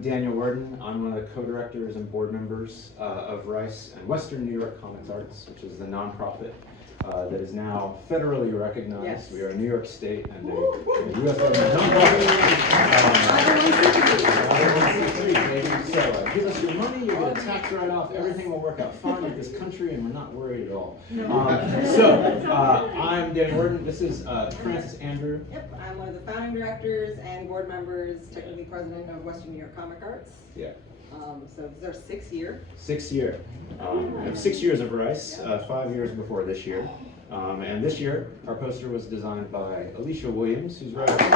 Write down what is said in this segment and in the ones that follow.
Daniel Worden. I'm one of the co-directors and board members of R.I.C.E and Western New York Comics Arts, which is the nonprofit that is now federally recognized. Yes. We are a New York State and a U.S. government nonprofit. So give us your money, you get a tax write-off, everything will work out fine with this country, and we're not worried at all. I'm Daniel Worden. This is Francis Andreu. Yep, I'm one of the founding directors and board members, technically president of Western New York Comic Arts. Yeah. So this is our 6th year. 6th year. We have 6 years of R.I.C.E, 5 years before this year. And this year, our poster was designed by Alesha Williams, who's right up there.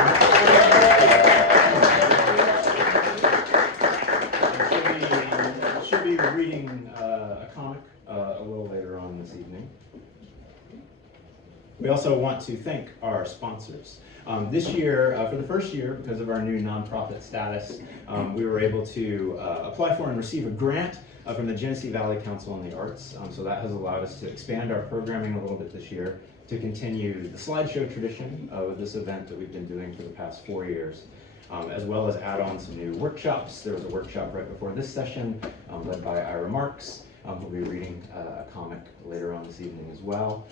She'll be reading a comic a little later on this evening. We also want to thank our sponsors. This year, for the first year, because of our new nonprofit status, we were able to apply for and receive a grant from the Genesee Valley Council on the Arts. So that has allowed us to expand our programming a little bit this year, to continue the slideshow tradition with this event that we've been doing for the past 4 years, as well as add on some new workshops. There was a workshop right before this session led by Marcks, who'll be reading a comic later on this evening as well.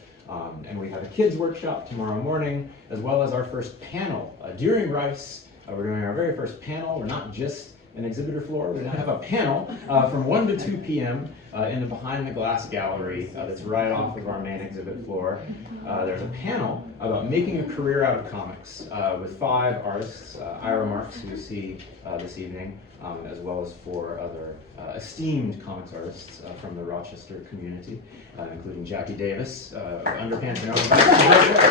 And we have a kids workshop tomorrow morning, as well as our first panel. During R.I.C.E, we're doing our very first panel. We're not just an exhibitor floor. We're going to have a panel from 1 to 2 p.m. In the behind the glass gallery that's right off of our main exhibit floor. There's a panel about making a career out of comics with 5 artists, Marcks, who you see this evening, as well as 4 other esteemed comics artists from the Rochester community, including Jackie Davis, Underpants and Overpants.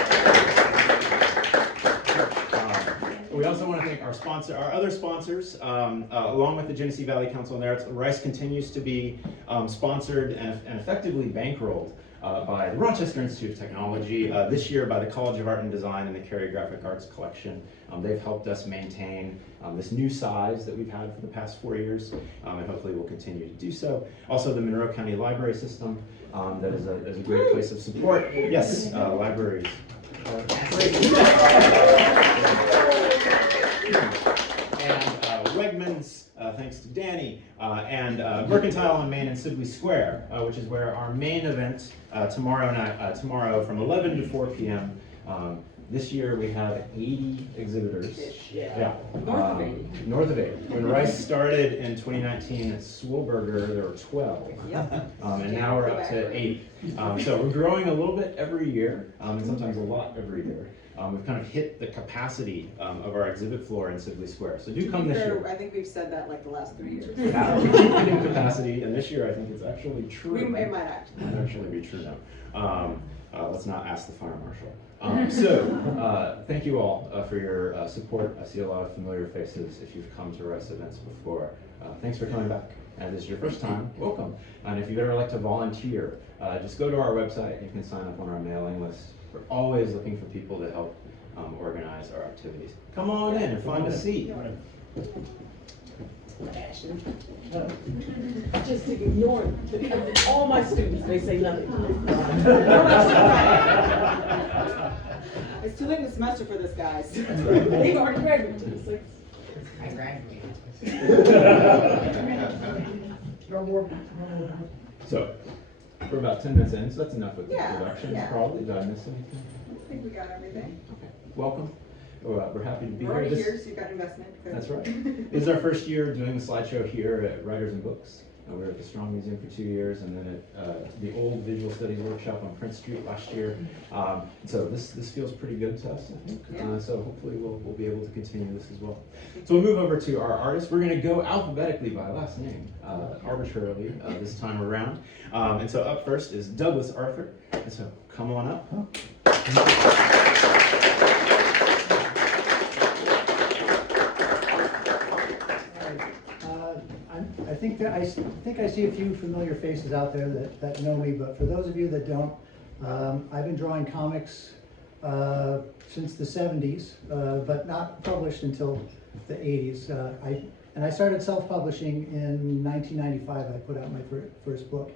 We also want to thank our other sponsors, along with the Genesee Valley Council and the Arts. R.I.C.E continues to be sponsored and effectively bankrolled by the Rochester Institute of Technology, this year by the College of Art and Design and the Cary Graphic Arts Collection. They've helped us maintain this new size that we've had for the past 4 years, and hopefully we'll continue to do so. Also the Monroe County Library System, that is a great place of support. Yes, libraries. And Wegmans, thanks to Danny, and Mercantile on Main and Sibley Square, which is where our main event tomorrow from 11 to 4 p.m. This year we have 80 exhibitors. Yeah. North of 80. When R.I.C.E started in 2019 at Swoolberger, there were 12. Yep. And now we're up to 80. So we're growing a little bit every year, and sometimes a lot every year. We've kind of hit the capacity of our exhibit floor in Sibley Square. So do come this year. I think we've said that like the last 3 years. Yeah, we keep hitting capacity, and this year I think it's actually true. It might actually be true now. Let's not ask the fire marshal. Thank you all for your support. I see a lot of familiar faces if you've come to R.I.C.E events before. Thanks for coming back. And if this is your first time, welcome. And if you'd ever like to volunteer, just go to our website. You can sign up on our mailing list. We're always looking for people to help organize our activities. Come on in and find a seat. Just ignore all my students, they say nothing. It's too late in the semester for this, guys. They've already graduated. I graduated. So, we're about 10 minutes in, so that's enough with the introduction. Probably. Did I miss anything? I think we got everything. Okay. Welcome. We're happy to be We're here. already here, so you've got investment. That's right. This is our first year doing the slideshow here at Writers and Books. We were at the Strong Museum for 2 years, and then at the old Visual Studies Workshop on Prince Street last year. So this feels pretty good to us, I think. Yeah. So hopefully we'll be able to continue this as well. So we'll move over to our artists. We're going to go alphabetically by last name, arbitrarily this time around. And so up first is Douglas Arthur. And so come on up. I think I see a few familiar faces out there that know me, but for those of you that don't, I've been drawing comics since the 70s, but not published until the 80s. I started self-publishing in 1995. I put out my first book.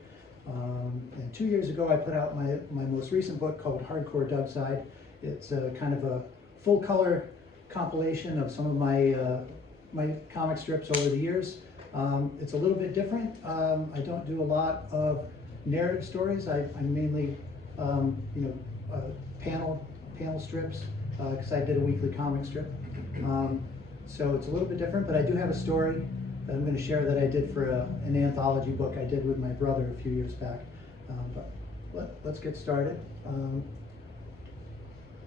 And 2 years ago, I put out my most recent book called Hardcore Dougside. It's kind of a full-color compilation of some of my my comic strips over the years. It's a little bit different. I don't do a lot of narrative stories. I'm mainly, panel strips, because I did a weekly comic strip. So it's a little bit different, but I do have a story that I'm going to share that I did for an anthology book I did with my brother a few years back. But let's get started.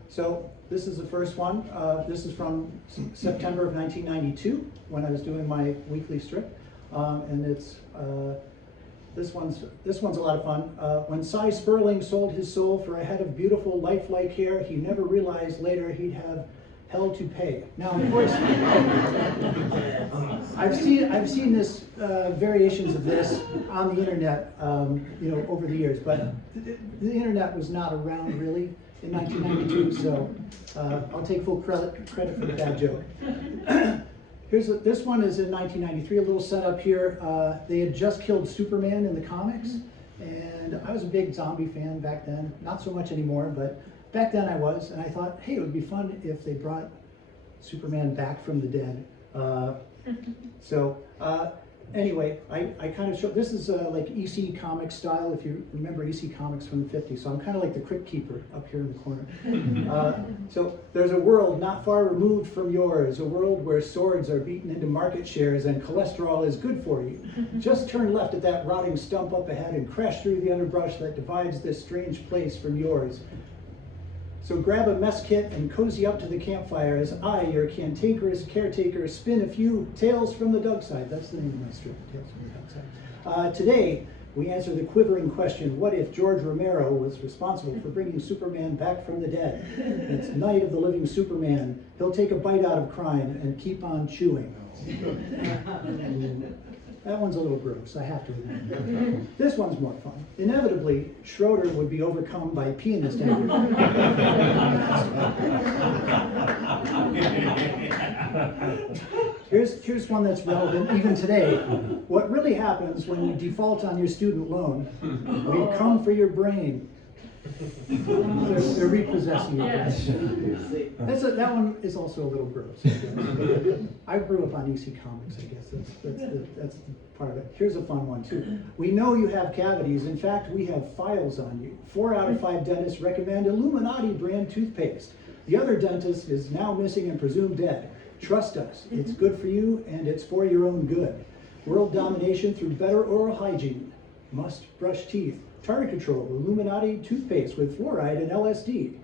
So this is the first one. This is from September of 1992 when I was doing my weekly strip, and it's this one's a lot of fun. When Cy Sperling sold his soul for a head of beautiful lifelike hair, he never realized later he'd have hell to pay. Now, of course, I've seen this variations of this on the internet, over the years, but the internet was not around really in 1992, so I'll take full credit for the bad joke. This one is in 1993, a little setup here. They had just killed Superman in the comics, and I was a big zombie fan back then, not so much anymore, but back then I was, and I thought, hey, it would be fun if they brought Superman back from the dead. Anyway, I kind of showed, this is like EC Comics style, if you remember EC Comics from the 50s, so I'm kind of like the Crypt Keeper up here in the corner. So there's a world not far removed from yours, a world where swords are beaten into market shares and cholesterol is good for you. Just turn left at that rotting stump up ahead and crash through the underbrush that divides this strange place from yours. So grab a mess kit and cozy up to the campfire as I, your cantankerous caretaker, spin a few tales from the Doug side. That's the name of my strip, Tales from the Doug side. Today, we answer the quivering question, what if George Romero was responsible for bringing Superman back from the dead? It's Night of the Living Superman. He'll take a bite out of crime and keep on chewing. That one's a little gross, I have to admit. This one's more fun. Inevitably, Schroeder would be overcome by pianist anger. Here's one that's relevant even today. What really happens when you default on your student loan? We come for your brain. They're repossessing your brain. That one is also a little gross. I grew up on EC Comics, I guess. That's part of it. Here's a fun one too. We know you have cavities. In fact, we have files on you. 4 out of 5 dentists recommend Illuminati brand toothpaste. The other dentist is now missing and presumed dead. Trust us, it's good for you and it's for your own good. World domination through better oral hygiene. Must brush teeth. Target control, Illuminati toothpaste with fluoride and LSD.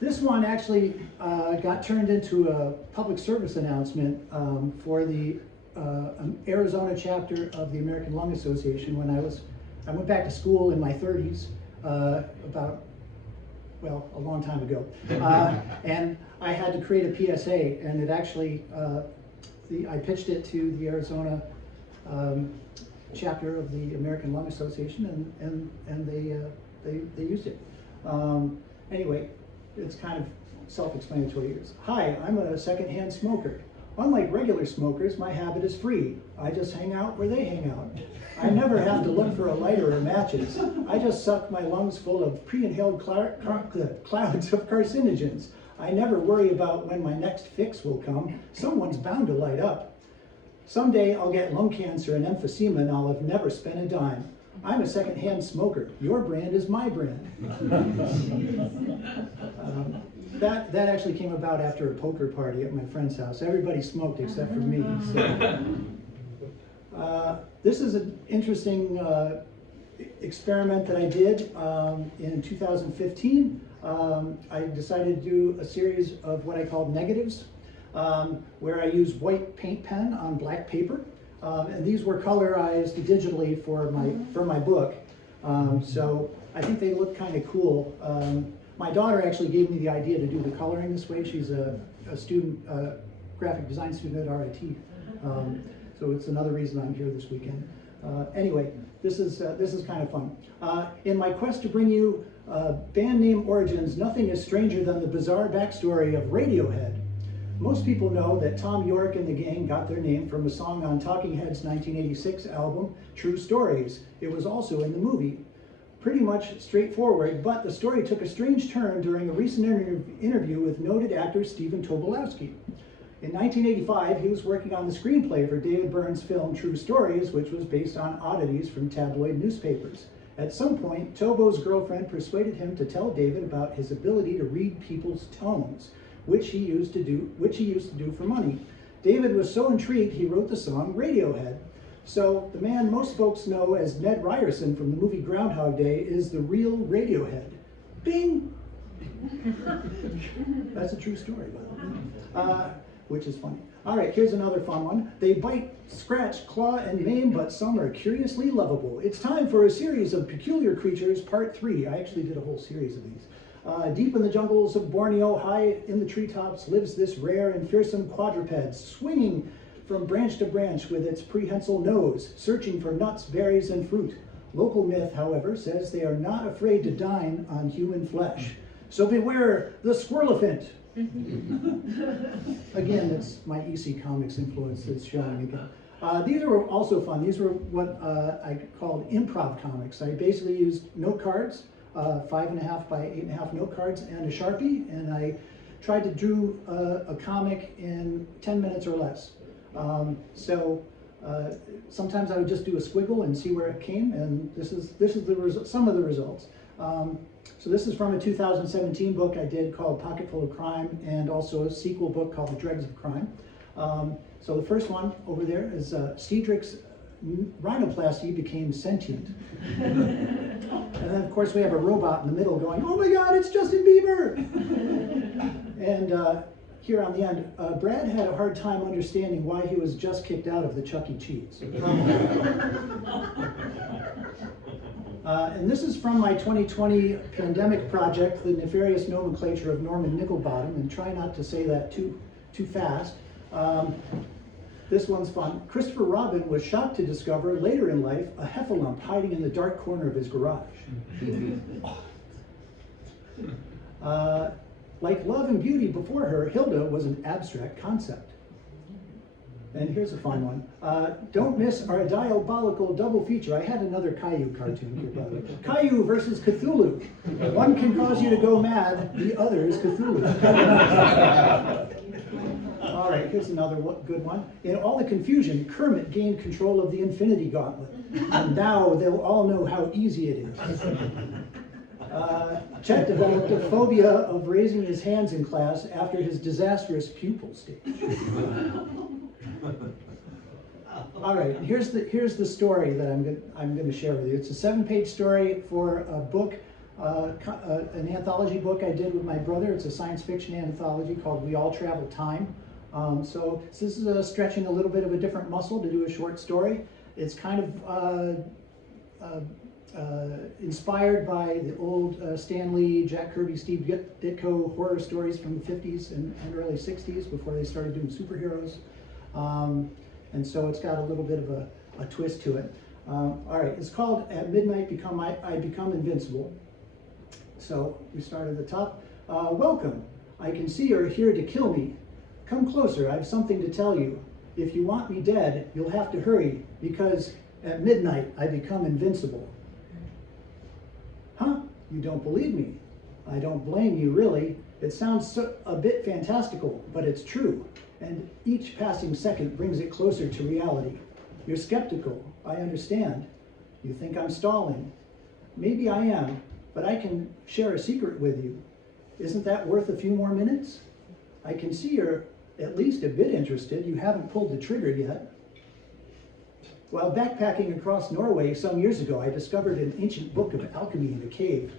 This one actually got turned into a public service announcement for the Arizona chapter of the American Lung Association when I went back to school in my 30s, a long time ago. And I had to create a PSA, and it actually, I pitched it to the Arizona chapter of the American Lung Association, and they used it. Anyway, it's kind of self-explanatory. Hi, I'm a secondhand smoker. Unlike regular smokers, my habit is free. I just hang out where they hang out. I never have to look for a lighter or matches. I just suck my lungs full of pre-inhaled clouds of carcinogens. I never worry about when my next fix will come. Someone's bound to light up. Someday I'll get lung cancer and emphysema and I'll have never spent a dime. I'm a secondhand smoker. Your brand is my brand. That actually came about after a poker party at my friend's house. Everybody smoked except for me. So. This is an interesting experiment that I did in 2015. I decided to do a series of what I called negatives, where I use white paint pen on black paper. And these were colorized digitally for my book. So I think they look kind of cool. My daughter actually gave me the idea to do the coloring this way. She's a student, graphic design student at R.I.C.E. So it's another reason I'm here this weekend. Anyway, this is kind of fun. In my quest to bring you band name origins, nothing is stranger than the bizarre backstory of Radiohead. Most people know that Tom York and the gang got their name from a song on Talking Heads' 1986 album, True Stories. It was also in the movie. pretty much straightforward, but the story took a strange turn during a recent interview with noted actor Stephen Tobolowsky. In 1985, he was working on the screenplay for David Byrne's film True Stories, which was based on oddities from tabloid newspapers. At some point, Tobo's girlfriend persuaded him to tell David about his ability to read people's tones, which he used to do for money. David was so intrigued he wrote the song Radiohead. So the man most folks know as Ned Ryerson from the movie Groundhog Day is the real Radiohead. Bing! That's a true story, by the way, which is funny. All right, here's another fun one. They bite, scratch, claw, and maim, but some are curiously lovable. It's time for a series of peculiar creatures, part 3. I actually did a whole series of these. Deep in the jungles of Borneo, high in the treetops, lives this rare and fearsome quadruped, swinging from branch to branch with its prehensile nose, searching for nuts, berries, and fruit. Local myth, however, says they are not afraid to dine on human flesh. So beware the squirrelephant. Again, it's my EC Comics influence that's showing again. These are also fun. These were what I called improv comics. I basically used note cards, 5.5 by 8.5 note cards, and a Sharpie, and I tried to do a comic in 10 minutes or less. Sometimes I would just do a squiggle and see where it came, and this is some of the results. So this is from a 2017 book I did called Pocketful of Crime, and also a sequel book called The Dregs of Crime. So the first one over there is Cedric's rhinoplasty became sentient. And then of course we have a robot in the middle going, oh my God, it's Justin Bieber! And here on the end, Brad had a hard time understanding why he was just kicked out of the Chuck E. Cheese. And this is from my 2020 pandemic project, The Nefarious Nomenclature of Norman Nickelbottom, and try not to say that too fast. This one's fun. Christopher Robin was shocked to discover later in life a heffalump hiding in the dark corner of his garage. Like love and beauty before her, Hilda was an abstract concept. And here's a fun one. Don't miss our diabolical double feature. I had another Caillou cartoon here, by the way. Caillou versus Cthulhu. One can cause you to go mad, the other is Cthulhu. All right, here's another good one. In all the confusion, Kermit gained control of the Infinity Gauntlet. And now they'll all know how easy it is. Chet developed a phobia of raising his hands in class after his disastrous pupil stage. All right, here's the story that I'm going to share with you. It's a 7-page story for a book, an anthology book I did with my brother. It's a science fiction anthology called We All Travel Time. So this is stretching a little bit of a different muscle to do a short story. It's kind of inspired by the old Stan Lee, Jack Kirby, Steve Ditko horror stories from the 50s and early 60s before they started doing superheroes. And so it's got a little bit of a twist to it. All right, it's called At Midnight I Become Invincible. So we start at the top. Welcome. I can see you're here to kill me. Come closer, I have something to tell you. If you want me dead, you'll have to hurry, because at midnight I become invincible. Huh? You don't believe me? I don't blame you, really. It sounds a bit fantastical, but it's true. And each passing second brings it closer to reality. You're skeptical, I understand. You think I'm stalling. Maybe I am, but I can share a secret with you. Isn't that worth a few more minutes? I can see you're at least a bit interested. You haven't pulled the trigger yet. While backpacking across Norway some years ago, I discovered an ancient book of alchemy in a cave.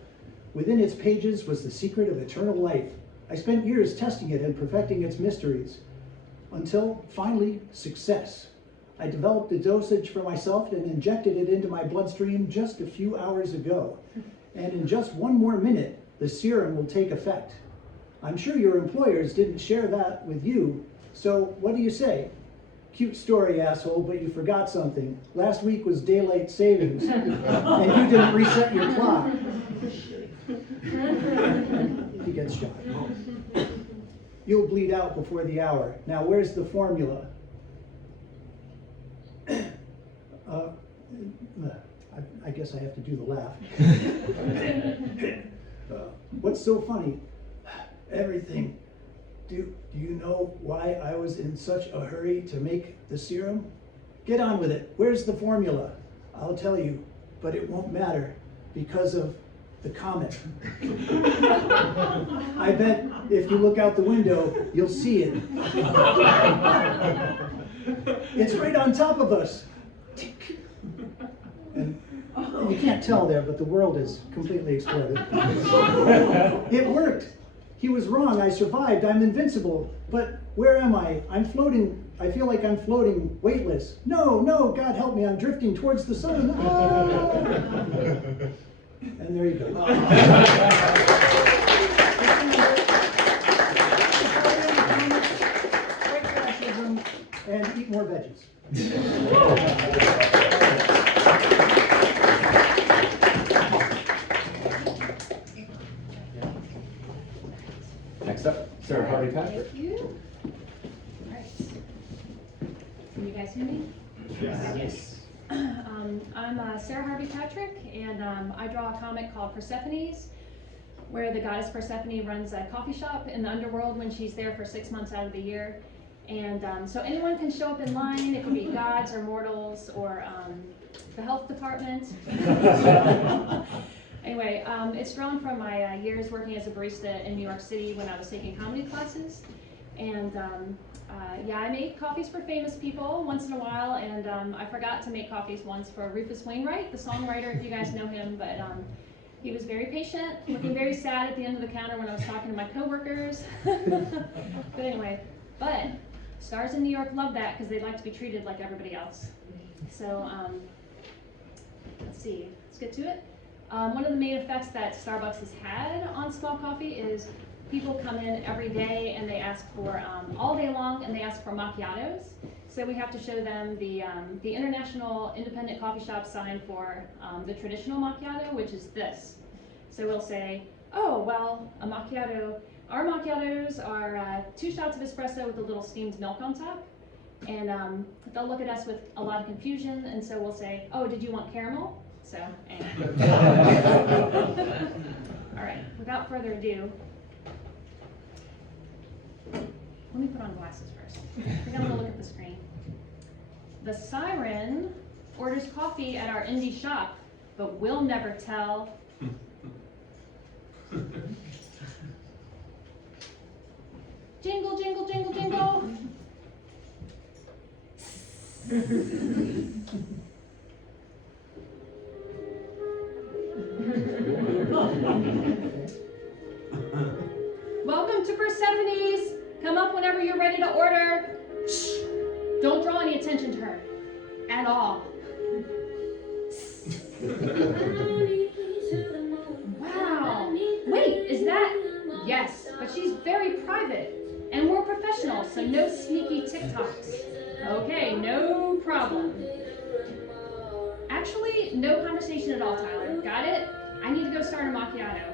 Within its pages was the secret of eternal life. I spent years testing it and perfecting its mysteries, until finally, success. I developed a dosage for myself and injected it into my bloodstream just a few hours ago. And in just one more minute, the serum will take effect. I'm sure your employers didn't share that with you, so what do you say? Cute story, asshole, but you forgot something. Last week was daylight savings, and you didn't reset your clock. He gets shot. You'll bleed out before the hour. Now, where's the formula? I guess I have to do the laugh. What's so funny? Everything. Do you know why I was in such a hurry to make the serum? Get on with it. Where's the formula? I'll tell you, but it won't matter because of the comet. I bet if you look out the window, you'll see it. It's right on top of us. And you can't tell there, but the world is completely exploded. It worked. He was wrong. I survived. I'm invincible. But where am I? I'm floating. I feel like I'm floating weightless. No, no, God help me. I'm drifting towards the sun. Ah! And there you go. And eat more veggies. Next up, Sara Harvey-Patrick. Thank you. All right. Can you guys hear me? Yes. I'm Sara Harvey-Patrick, and I draw a comic called Persephone's, where the goddess Persephone runs a coffee shop in the underworld when she's there for 6 months out of the year. And so anyone can show up in line. It could be gods or mortals or the health department. Anyway, it's drawn from my years working as a barista in New York City when I was taking comedy classes. And yeah, I make coffees for famous people once in a while, and I forgot to make coffees once for Rufus Wainwright, the songwriter, if you guys know him, but he was very patient, looking very sad at the end of the counter when I was talking to my coworkers. But anyway, stars in New York love that because they like to be treated like everybody else. So let's see, let's get to it. One of the main effects that Starbucks has had on small coffee is people come in every day and they ask for, all day long, and they ask for macchiatos. So we have to show them the International Independent Coffee Shop sign for the traditional macchiato, which is this. So we'll say, oh, well, a macchiato, our macchiatos are 2 shots of espresso with a little steamed milk on top. And they'll look at us with a lot of confusion, and so we'll say, oh, did you want caramel? So, anyway. All right, without further ado, let me put on glasses first. I think I'm gonna look at the screen. The siren orders coffee at our indie shop, but we'll never tell. Jingle, jingle, jingle, jingle. Welcome to Persephone's. Come up whenever you're ready to order. Shh. Don't draw any attention to her at all. Wow. Wait, is that? Yes, but she's very private. And we're professional, so no sneaky TikToks. Okay, no problem. Actually, no conversation at all, Tyler. Got it? I need to go start a macchiato.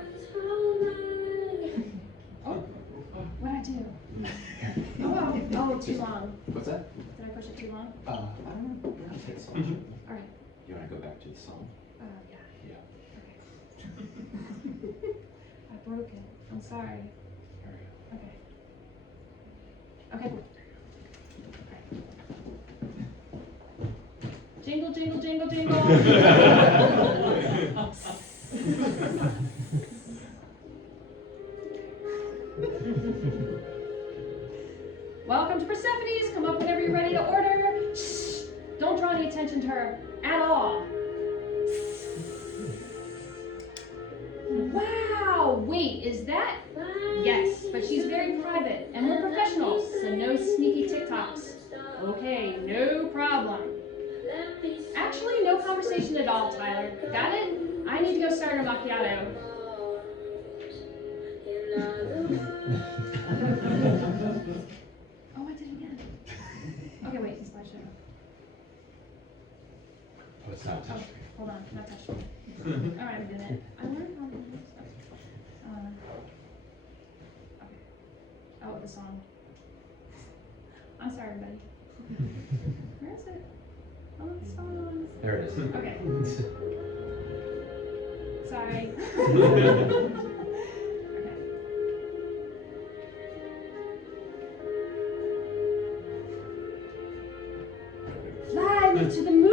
Oh, what'd I do? Oh, too long. What's that? Did I push it too long? I don't know. We're gonna take a song. All right. You wanna go back to the song? Yeah. Yeah. Okay. I broke it. I'm sorry. There we go. Okay. Okay. Jingle, jingle, jingle, jingle. Welcome to Persephone's. Come up whenever you're ready to order. Shh. Don't draw any attention to her at all. Wow. Wait, is that? Yes, but she's very private, and we're professionals, so no sneaky TikToks. Okay, no problem. Actually, no conversation at all, Tyler. Got it? I need to go start a macchiato. Oh, I did it again. Okay, wait, slideshow. Oh, it's not touch. Hold on, not touch screen. All right, I'm doing it. I learned how to do this stuff. Okay. Oh, the song. I'm sorry, everybody. Where is it? Oh, it's on. There it is. Okay. Sorry. Fly me to the moon.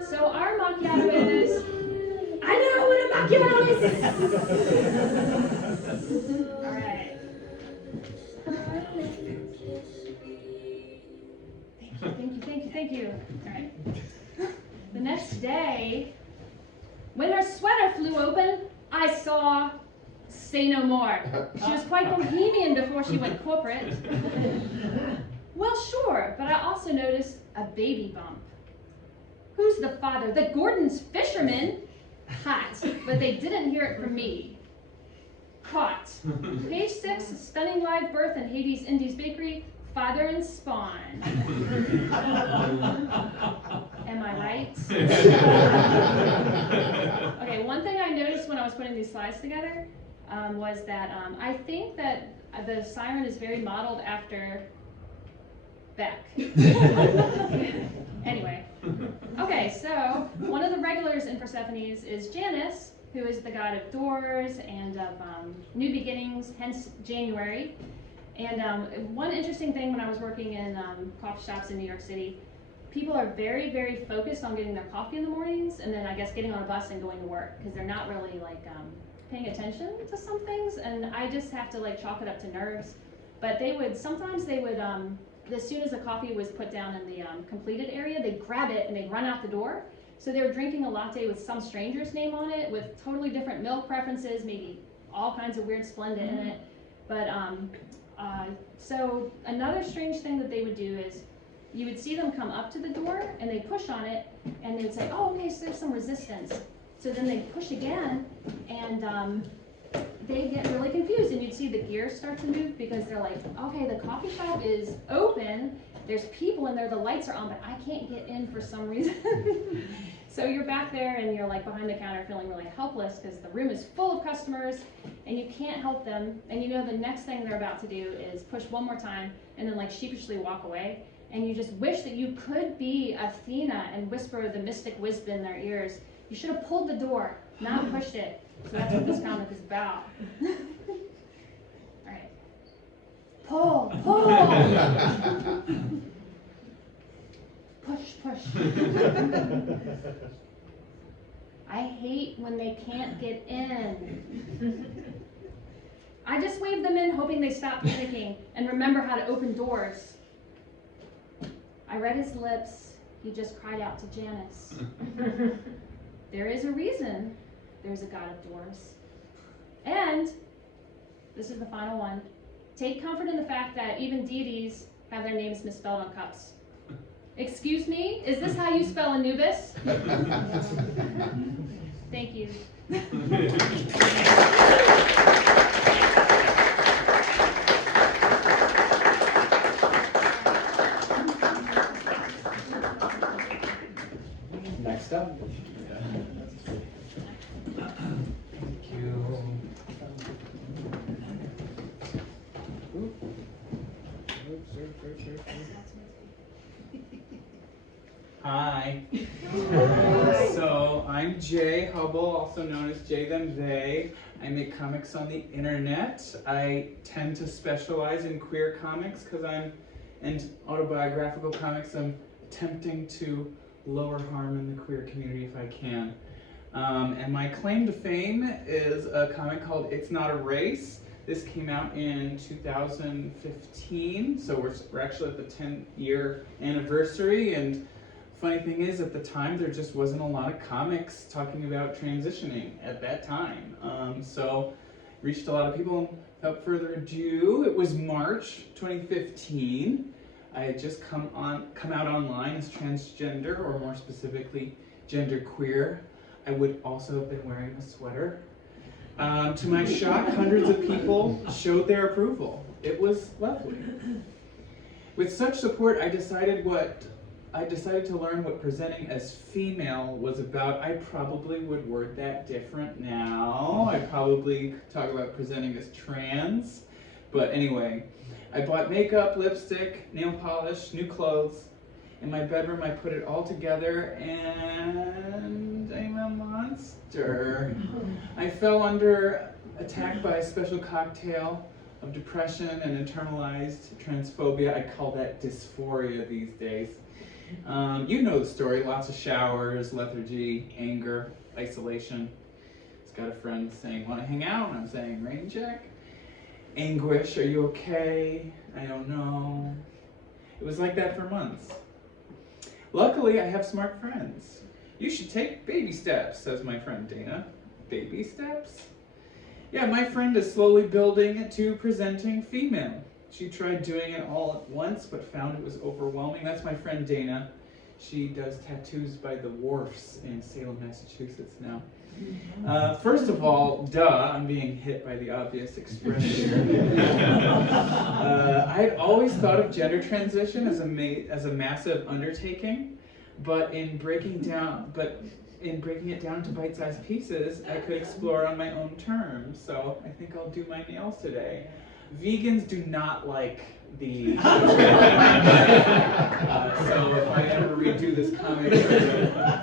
So our macchiato is. I know what a macchiato is. All right. Thank you. All right. The next day, when her sweater flew open, I saw Say No More. She was quite bohemian before she went corporate. Well, sure, but I also noticed a baby bump. Who's the father? The Gordon's fisherman? Hot, but they didn't hear it from me. Caught. Page 6, stunning live birth in Hades Indies Bakery, father and spawn. Am I right? Okay, one thing I noticed when I was putting these slides together was that I think that the siren is very modeled after Beck. Anyway, okay, so one of the regulars in Persephone's is Janus, who is the god of doors and of new beginnings, hence January. And one interesting thing when I was working in coffee shops in New York City, people are very, very focused on getting their coffee in the mornings and then I guess getting on a bus and going to work because they're not really like paying attention to some things, and I just have to like chalk it up to nerves. But sometimes they would, as soon as the coffee was put down in the completed area, they'd grab it and they'd run out the door. So they were drinking a latte with some stranger's name on it, with totally different milk preferences, maybe all kinds of weird Splenda in it. But so another strange thing that they would do is you would see them come up to the door and they'd push on it and they would say, oh, okay, so there's some resistance. So then they'd push again and they get really confused and you'd see the gears start to move because they're like, okay, the coffee shop is open, there's people in there, the lights are on, but I can't get in for some reason. So you're back there and you're like behind the counter feeling really helpless because the room is full of customers and you can't help them. And you know the next thing they're about to do is push one more time and then like sheepishly walk away. And you just wish that you could be Athena and whisper the mystic wisdom in their ears. You should have pulled the door, not pushed it. So that's what this comic is about. All right. Pull. Push. I hate when they can't get in. I just wave them in hoping they stop panicking and remember how to open doors. I read his lips. He just cried out to Janus. There is a reason there's a god of doors. And, this is the final one, take comfort in the fact that even deities have their names misspelled on cups. Excuse me, is this how you spell Anubis? Thank you. Next up. Hi. So I'm Jay Hubbell, also known as Jay Them They. I make comics on the internet. I tend to specialize in queer comics and autobiographical comics. I'm attempting to lower harm in the queer community if I can. And my claim to fame is a comic called It's Not a Race. This came out in 2015, so we're actually at the 10-year anniversary. And funny thing is, at the time, there just wasn't a lot of comics talking about transitioning at that time. So reached a lot of people. Without further ado, it was March 2015. I had just come out online as transgender, or more specifically, genderqueer. I would also have been wearing a sweater. To my shock, hundreds of people showed their approval. It was lovely. With such support, I decided to learn what presenting as female was about. I probably would word that different now. I'd probably talk about presenting as trans. But anyway, I bought makeup, lipstick, nail polish, new clothes. In my bedroom, I put it all together, and I'm a monster. I fell under attack by a special cocktail of depression and internalized transphobia. I call that dysphoria these days. You know the story, lots of showers, lethargy, anger, isolation. Just got a friend saying, wanna hang out? And I'm saying, rain check. Anguish, are you okay? I don't know. It was like that for months. Luckily, I have smart friends. You should take baby steps, says my friend Dana. Baby steps? Yeah, my friend is slowly building to presenting female. She tried doing it all at once, but found it was overwhelming. That's my friend Dana. She does tattoos by the wharfs in Salem, Massachusetts now. First of all, duh, I'm being hit by the obvious expression. I'd always thought of gender transition as a massive undertaking, but in breaking it down into bite-sized pieces, I could explore on my own terms. So I think I'll do my nails today. Vegans do not like the so if I ever redo this comic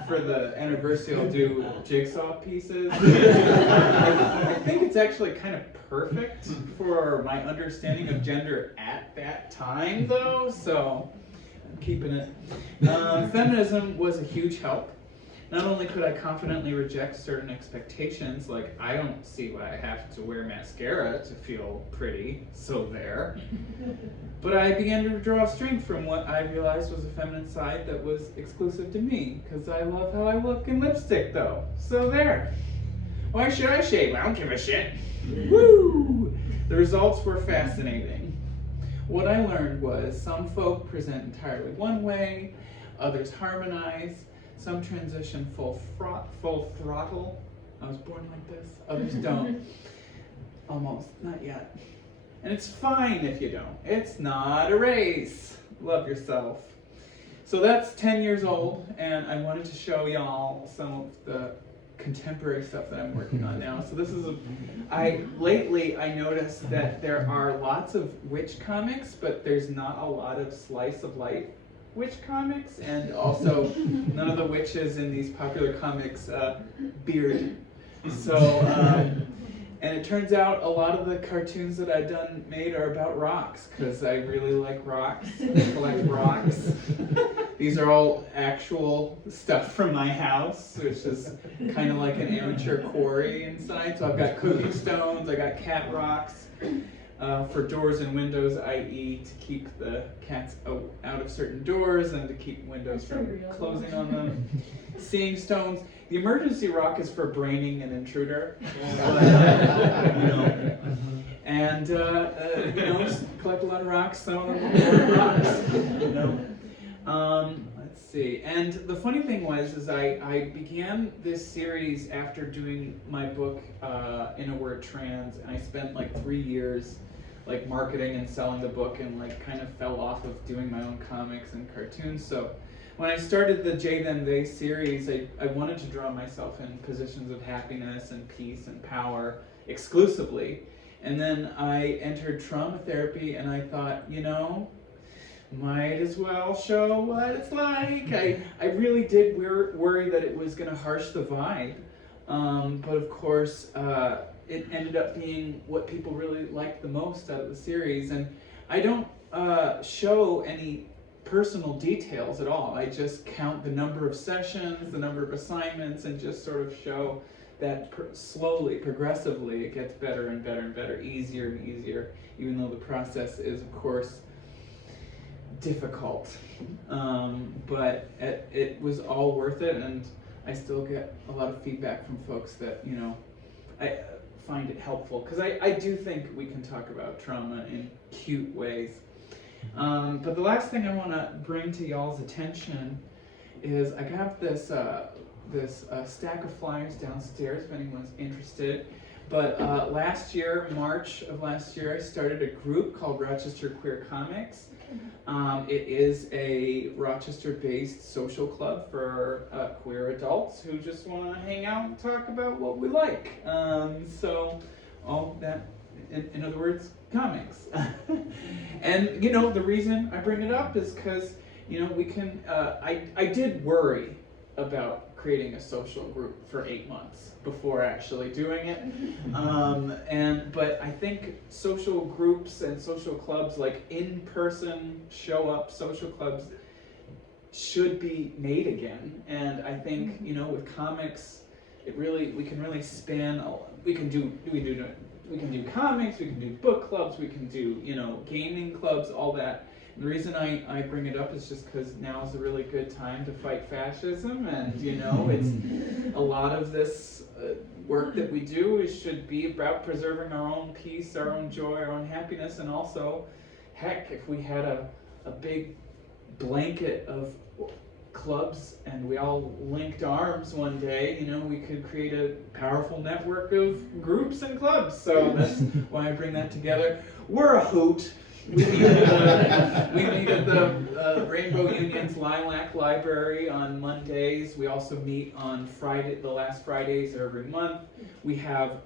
for the anniversary, I'll do jigsaw pieces. I think it's actually kind of perfect for my understanding of gender at that time, though, so I'm keeping it. Feminism was a huge help. Not only could I confidently reject certain expectations, like I don't see why I have to wear mascara to feel pretty, so there. But I began to draw strength from what I realized was a feminine side that was exclusive to me, because I love how I look in lipstick though, so there. Why should I shave? I don't give a shit. Woo! The results were fascinating. What I learned was some folk present entirely one way, others harmonize, some transition full throttle. I was born like this. Others don't. Almost, not yet. And it's fine if you don't. It's not a race. Love yourself. So that's 10 years old, and I wanted to show y'all some of the contemporary stuff that I'm working on now. So this is lately I noticed that there are lots of witch comics, but there's not a lot of slice of life witch comics, and also none of the witches in these popular comics beard. So, and it turns out a lot of the cartoons that I've made are about rocks, because I really like rocks. I collect rocks. These are all actual stuff from my house, which is kind of like an amateur quarry inside. So I've got cooking stones, I got cat rocks. For doors and windows, i.e. to keep the cats out of certain doors and to keep windows from closing on them. Seeing stones. The emergency rock is for braining an intruder. And collect a lot of rocks, some of them are rocks. Let's see. And the funny thing was, I began this series after doing my book, In a Word Trans, and I spent like 3 years like marketing and selling the book, and like kind of fell off of doing my own comics and cartoons. So when I started the J Them They series, I wanted to draw myself in positions of happiness and peace and power exclusively. And then I entered trauma therapy, and I thought, might as well show what it's like. I really did worry that it was going to harsh the vibe, but of course it ended up being what people really liked the most out of the series. And I don't show any personal details at all. I just count the number of sessions, the number of assignments, and just sort of show that slowly, progressively, it gets better and better and better, easier and easier, even though the process is, of course, difficult. But it was all worth it, and I still get a lot of feedback from folks that, I find it helpful, because I do think we can talk about trauma in cute ways. But the last thing I want to bring to y'all's attention is I have this stack of flyers downstairs if anyone's interested. But last year, March of last year, I started a group called Rochester Queer Comics. It is a Rochester-based social club for queer adults who just want to hang out and talk about what we like. So, all that, in other words, comics. And the reason I bring it up is because we can. I did worry about creating a social group for 8 months before actually doing it. But I think social groups and social clubs, like in-person show-up social clubs, should be made again. And I think with comics, we can really span. We can do comics, we can do book clubs, we can do gaming clubs, all that. The reason I bring it up is just because now is a really good time to fight fascism, and it's a lot of this work that we do should be about preserving our own peace, our own joy, our own happiness, and also, heck, if we had a big blanket of clubs and we all linked arms one day, we could create a powerful network of groups and clubs. So that's why I bring that together. We're a hoot. We meet at the Rainbow Union's Lilac Library on Mondays. We also meet on the last Fridays of every month. We have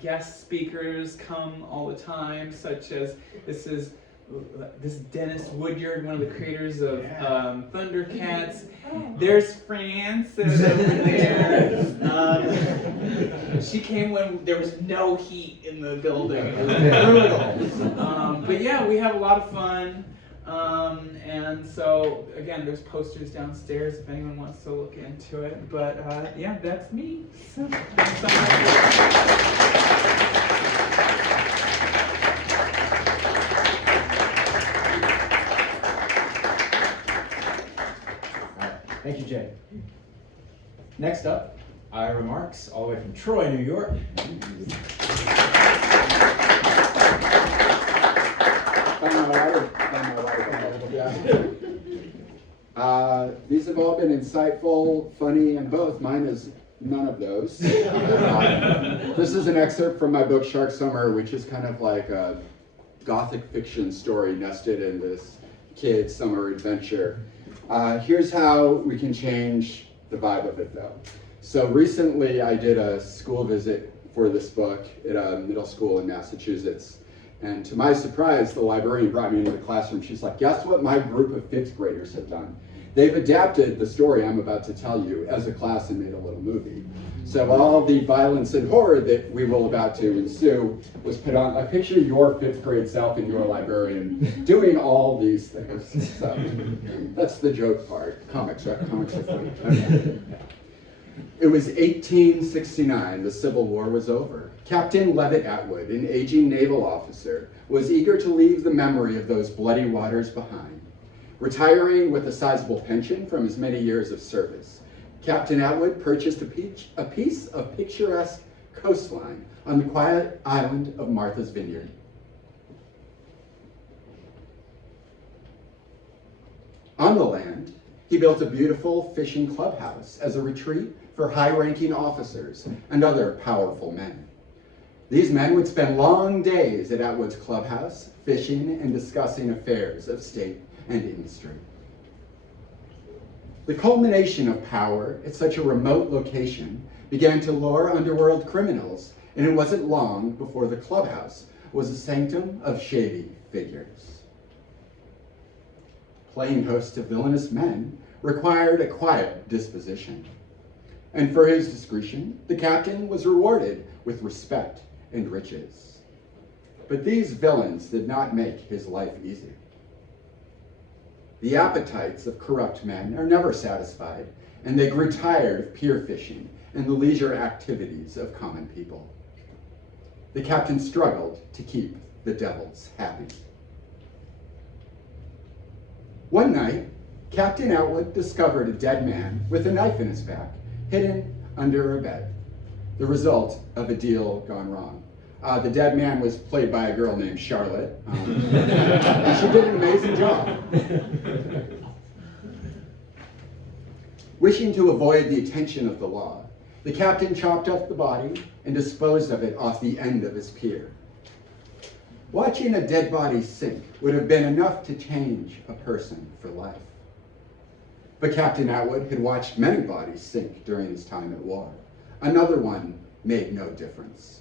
guest speakers come all the time, such as this Dennis Woodyard, one of the creators of Thundercats. There's Frances over there. She came when there was no heat in the building. It was brutal. But yeah, we have a lot of fun. And so, again, there's posters downstairs if anyone wants to look into it. But yeah, that's me. So, Thank you, Jay. Next up, Ira Marcks, all the way from Troy, New York. These have all been insightful, funny, and both. Mine is none of those. This is an excerpt from my book Shark Summer, which is kind of like a gothic fiction story nested in this kid's summer adventure. Here's how we can change the vibe of it, though. So recently I did a school visit for this book at a middle school in Massachusetts. And to my surprise, the librarian brought me into the classroom. She's like, guess what my group of 5th graders have done? They've adapted the story I'm about to tell you as a class and made a little movie. So all the violence and horror that we will about to ensue was put on. I picture your 5th grade self and your librarian doing all these things. So that's the joke part. Comics, right? Comics are funny. Okay. It was 1869. The Civil War was over. Captain Levitt Atwood, an aging naval officer, was eager to leave the memory of those bloody waters behind. Retiring with a sizable pension from his many years of service, Captain Atwood purchased a piece of picturesque coastline on the quiet island of Martha's Vineyard. On the land, he built a beautiful fishing clubhouse as a retreat for high-ranking officers and other powerful men. These men would spend long days at Atwood's clubhouse, fishing and discussing affairs of state and industry. The culmination of power at such a remote location began to lure underworld criminals, and it wasn't long before the clubhouse was a sanctum of shady figures. Playing host to villainous men required a quiet disposition, and for his discretion, the captain was rewarded with respect and riches. But these villains did not make his life easy. The appetites of corrupt men are never satisfied, and they grew tired of pier fishing and the leisure activities of common people. The captain struggled to keep the devils happy. One night, Captain Atwood discovered a dead man with a knife in his back, hidden under a bed, the result of a deal gone wrong. The dead man was played by a girl named Charlotte, and she did an amazing job. Wishing to avoid the attention of the law, The captain chopped up the body and disposed of it off the end of his pier. Watching a dead body sink would have been enough to change a person for life. But Captain Atwood had watched many bodies sink during his time at war. Another one made no difference.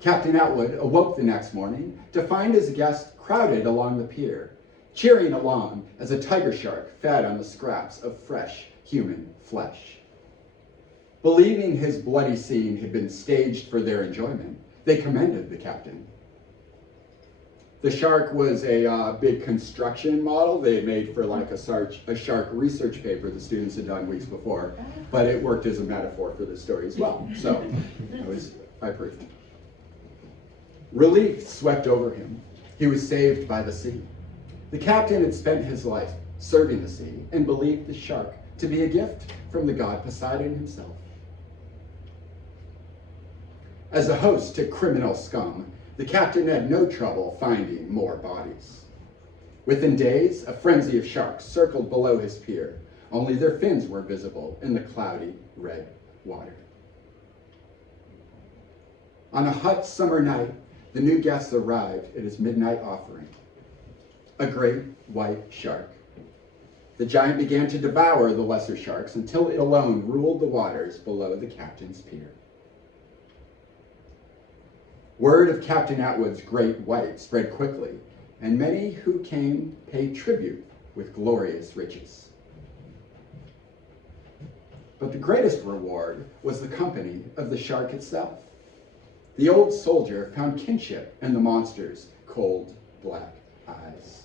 Captain Atwood awoke the next morning to find his guests crowded along the pier, cheering along as a tiger shark fed on the scraps of fresh human flesh. Believing his bloody scene had been staged for their enjoyment, they commended the captain. The shark was a big construction model they had made for like a shark research paper the students had done weeks before, but it worked as a metaphor for the story as well, so I approved. Relief swept over him. He was saved by the sea. The captain had spent his life serving the sea and believed the shark to be a gift from the god Poseidon himself. As a host to criminal scum, the captain had no trouble finding more bodies. Within days, a frenzy of sharks circled below his pier. Only their fins were visible in the cloudy red water. On a hot summer night, the new guests arrived at his midnight offering, a great white shark. The giant began to devour the lesser sharks until it alone ruled the waters below the captain's pier. Word of Captain Atwood's great white spread quickly, and many who came paid tribute with glorious riches. But the greatest reward was the company of the shark itself. The old soldier found kinship in the monster's cold black eyes.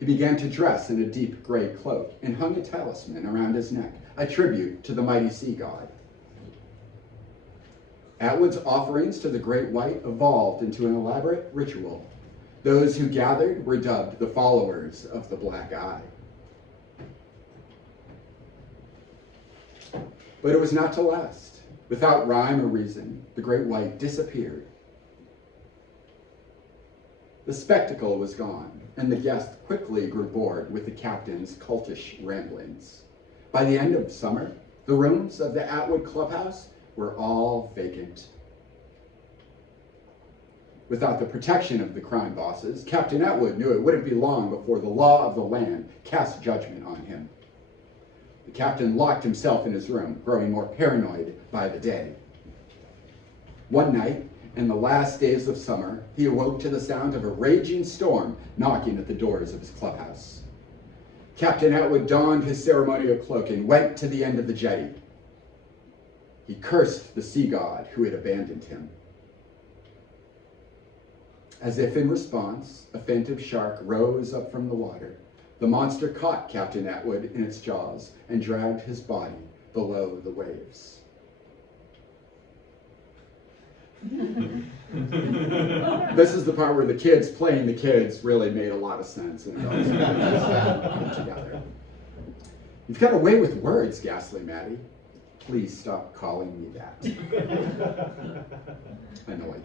He began to dress in a deep gray cloak and hung a talisman around his neck, a tribute to the mighty sea god. Atwood's offerings to the great white evolved into an elaborate ritual. Those who gathered were dubbed the followers of the Black Eye. But it was not to last. Without rhyme or reason, the great white disappeared. The spectacle was gone, and the guests quickly grew bored with the captain's cultish ramblings. By the end of summer, the rooms of the Atwood clubhouse were all vacant. Without the protection of the crime bosses, Captain Atwood knew it wouldn't be long before the law of the land cast judgment on him. The captain locked himself in his room, growing more paranoid by the day. One night, in the last days of summer, he awoke to the sound of a raging storm knocking at the doors of his clubhouse. Captain Atwood donned his ceremonial cloak and went to the end of the jetty. He cursed the sea god who had abandoned him. As if in response, a fainted shark rose up from the water. The monster caught Captain Atwood in its jaws and dragged his body below the waves. This is the part where the kids playing the kids really made a lot of sense and it all put together. You've got a way with words, Ghastly Maddie. Please stop calling me that. Annoyed.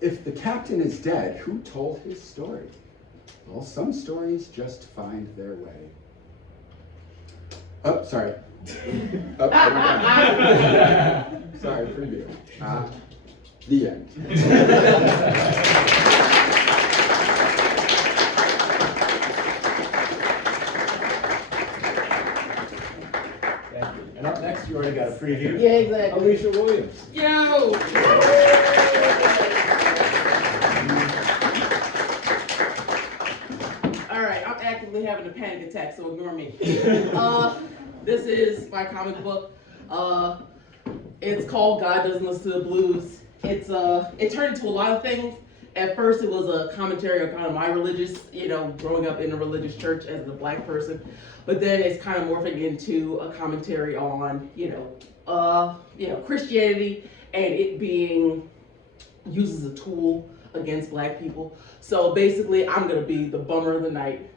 If the captain is dead, who told his story? Well, some stories just find their way. Oh, sorry. Oh, sorry, preview. The end. And up next, you already got a preview. Yeah, exactly. Alesha Williams. Yo! All right, I'm actively having a panic attack, so ignore me. This is my comic book. It's called God Doesn't Listen to the Blues. It turned into a lot of things. At first, it was a commentary on kind of my religious, growing up in a religious church as a Black person. But then it's kind of morphing into a commentary on, Christianity and it being used as a tool against Black people. So basically, I'm gonna be the bummer of the night.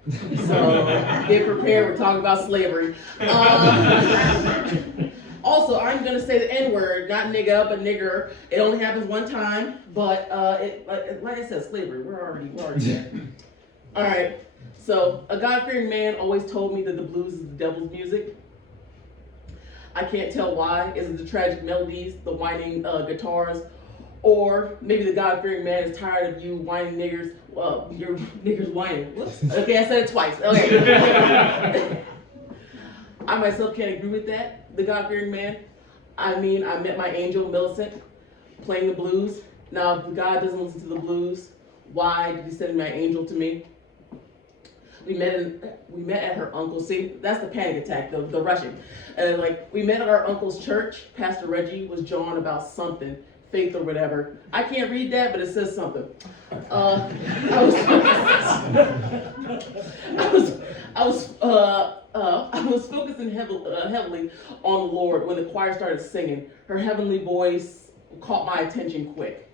So get prepared. We're talking about slavery. Also, I'm gonna say the N-word, not nigga, but nigger. It only happens one time, but like I said, slavery. We're already there. All right. So a God-fearing man always told me that the blues is the devil's music. I can't tell why. Is it the tragic melodies, the whining guitars, or maybe the God-fearing man is tired of you whining niggers? Your niggers whining. Whoops. Okay, I said it twice. Okay. I myself can't agree with that. The God-fearing man. I mean, I met my angel Millicent playing the blues. Now, if God doesn't listen to the blues, why did He send my angel to me? We met at her uncle's. See, that's the panic attack, the rushing. And we met at our uncle's church. Pastor Reggie was jawing about something, faith or whatever. I can't read that, but it says something. I was focusing heavily on the Lord when the choir started singing. Her heavenly voice caught my attention quick.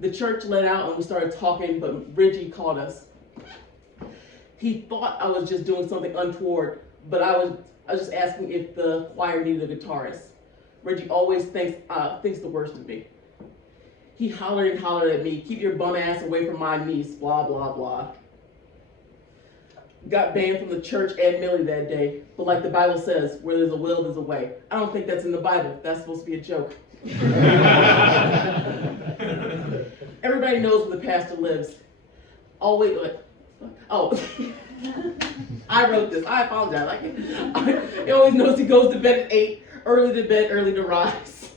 The church let out and we started talking, but Reggie caught us. He thought I was just doing something untoward, but I was just asking if the choir needed a guitarist. Reggie always thinks the worst of me. He hollered and hollered at me, "Keep your bum ass away from my niece," blah, blah, blah. Got banned from the church and Millie that day, but like the Bible says, where there's a will, there's a way. I don't think that's in the Bible. That's supposed to be a joke. Everybody knows where the pastor lives. Oh, wait. Oh, I wrote this. I apologize. He always knows he goes to bed at 8, early to bed, early to rise.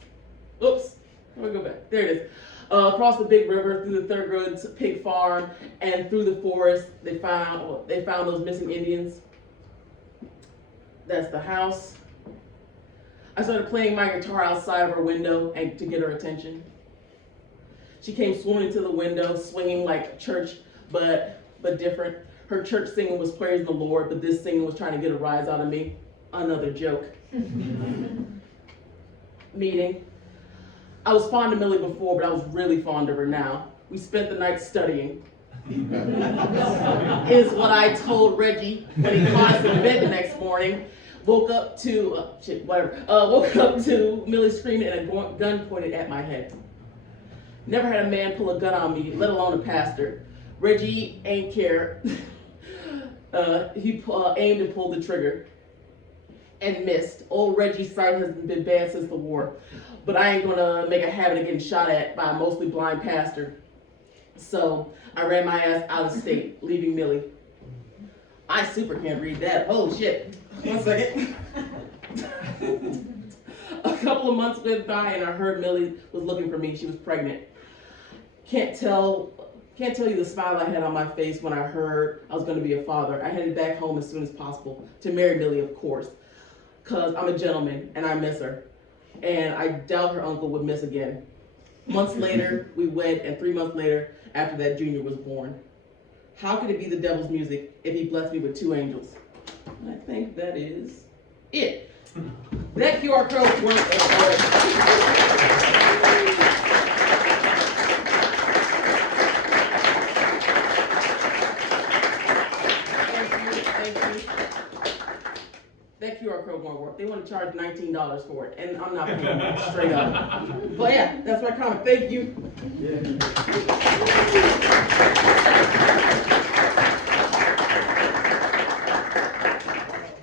Oops. Let me go back. There it is. Across the big river, through the Thurgood's pig farm, and through the forest, they found those missing Indians. That's the house. I started playing my guitar outside of her window and to get her attention. She came swimming to the window, swinging like church, but different. Her church singing was praising the Lord, but this singing was trying to get a rise out of me. Another joke. Meeting. I was fond of Millie before, but I was really fond of her now. We spent the night studying. Is what I told Reggie when he caught us in bed the next morning. Woke up to Millie screaming and a gun pointed at my head. Never had a man pull a gun on me, let alone a pastor. Reggie ain't care. He aimed and pulled the trigger and missed. Old Reggie's sight has been bad since the war, but I ain't gonna make a habit of getting shot at by a mostly blind pastor. So I ran my ass out of state, leaving Millie. I super can't read that. Oh shit. 1 second. A couple of months went by and I heard Millie was looking for me. She was pregnant. Can't tell you the smile I had on my face when I heard I was going to be a father. I headed back home as soon as possible to marry Millie, of course, because I'm a gentleman and I miss her. And I doubt her uncle would miss again. Months later, we wed, and 3 months later, after that, Junior was born. How could it be the devil's music if he blessed me with 2 angels? I think that is it. That QR code works. That QR code won't work. They want to charge $19 for it, and I'm not paying it straight up. But yeah, that's my comment. Thank you.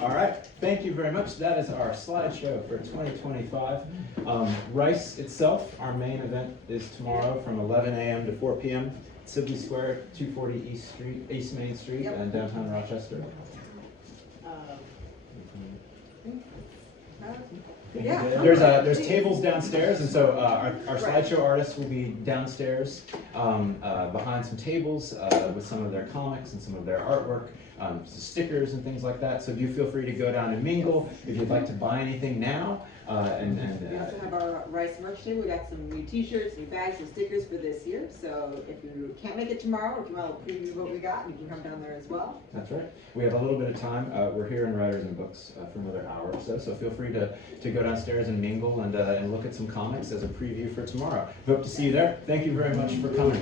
All right, thank you very much. That is our slideshow for 2025. R.I.C.E itself, our main event is tomorrow from 11 a.m. to 4 p.m. Sibley Square, 240 East Main Street, in downtown Rochester. Yeah. There's tables downstairs, and so our slideshow artists will be downstairs behind some tables with some of their comics and some of their artwork, some stickers and things like that. So you feel free to go down and mingle. If you'd like to buy anything now, We also have our R.I.C.E merch table. We got some new t-shirts, new bags, and stickers for this year. So if you can't make it tomorrow, or if you want to preview what we got, you can come down there as well. That's right. We have a little bit of time. We're here in Writers and Books for another hour or so. So feel free to go downstairs and mingle and look at some comics as a preview for tomorrow. We hope to see you there. Thank you very much for coming.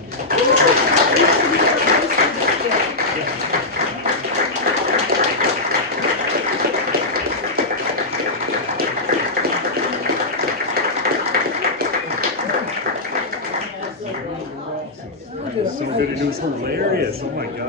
So good, it was hilarious. Oh my God.